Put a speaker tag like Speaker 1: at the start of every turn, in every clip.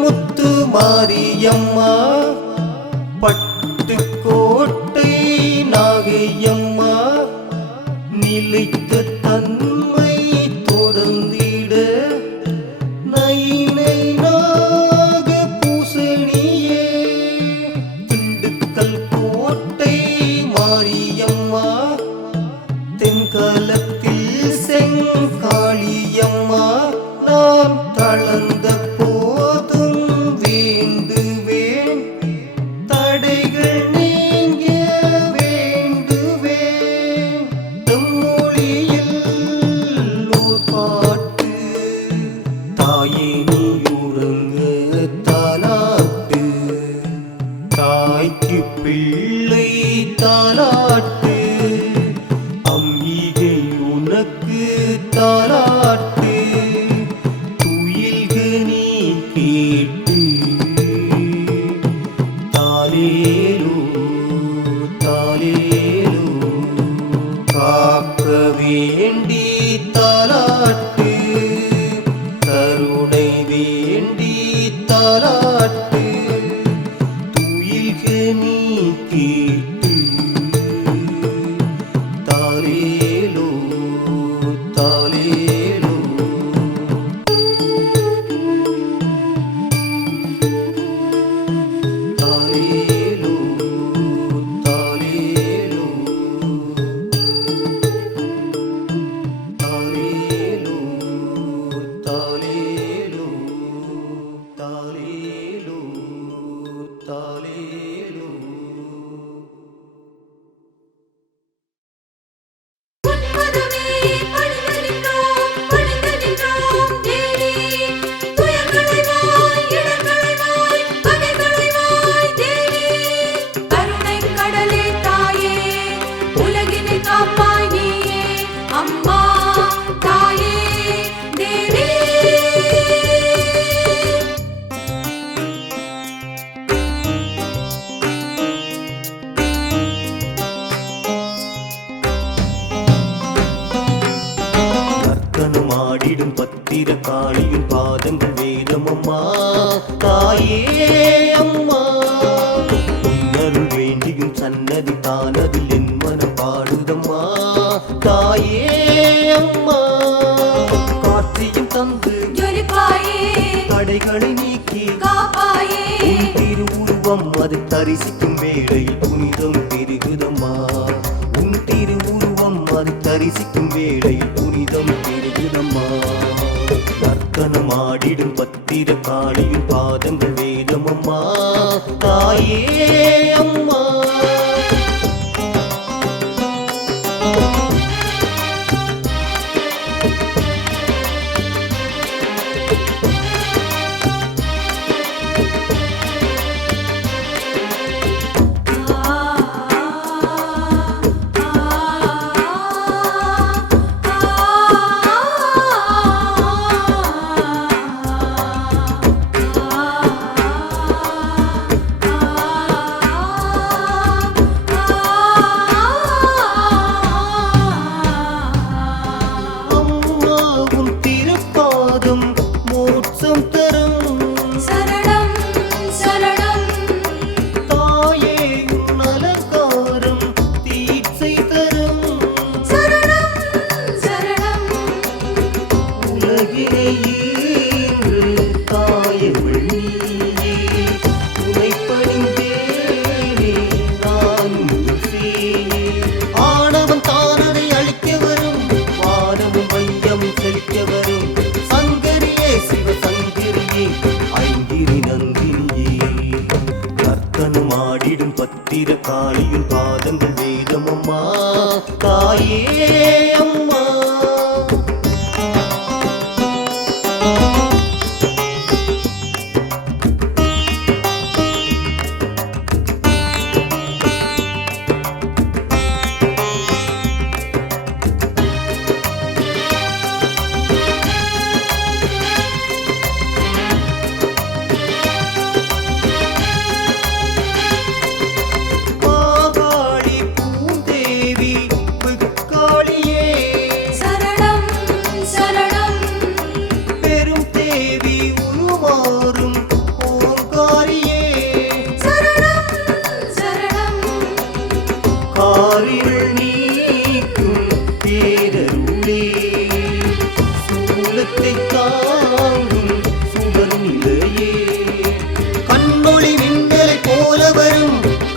Speaker 1: முத்து மாரியம்மா பட்டு கோட்டை
Speaker 2: நாகையம்மா நிலைத்த தன் வீர காளியின் பாதங்கள் வேதம் அம்மா தாயே
Speaker 1: அம்மா. உன்னருள் வேண்டியும் சன்னதி தானதில் என் மனம் பாடுதம்மா. தாயே அம்மா. காற்றியும் தந்து தடைகளை நீக்கி
Speaker 2: திருவுருவம் அது தரிசிக்கும் வேளையில் புனிதம் பெருகுதம்மா. உன் திருவுருவம் அது தரிசிக்கும் வேளையில் நர்த்தனம் ஆடிடும் பத்திர காளியும் பாதங்கள் வேதமம்மா தாயே அம்மா.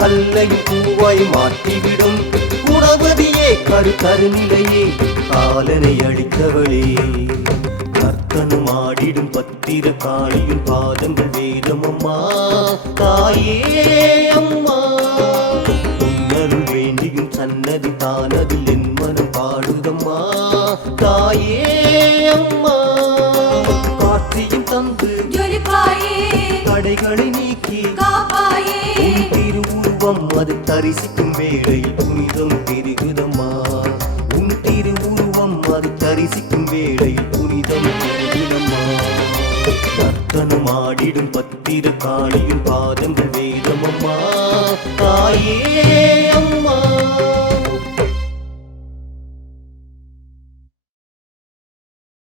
Speaker 2: வரும் கல்லை பூவாய் மாற்றிவிடும். குணவதியே கரு கருநிலையே காலனை அடித்தவளே. நர்த்தனம் ஆடிடும் பத்திர காளியின் பாதங்கள் வேதமம்மா. தாயே அம்மா. உன்னருள் வேண்டியும் சன்னதி தானதில் என் மனம் பாடுதம்மா. தாயே அம்மா. காட்சியும் தந்து தடைகளை நீக்கி
Speaker 1: காப்பாயே.
Speaker 2: உன் அது தரிசிக்கும் வேளையில் புனிதம் பெருகுதம்மா. உன் திருவுருவம் அது தரிசிக்கும் வேளையில் புனிதம் பெருகுதம்மா. நர்த்தனம் ஆடிடும் பத்திர காளியின் பாதங்கள் வேதமம்மா. தாயே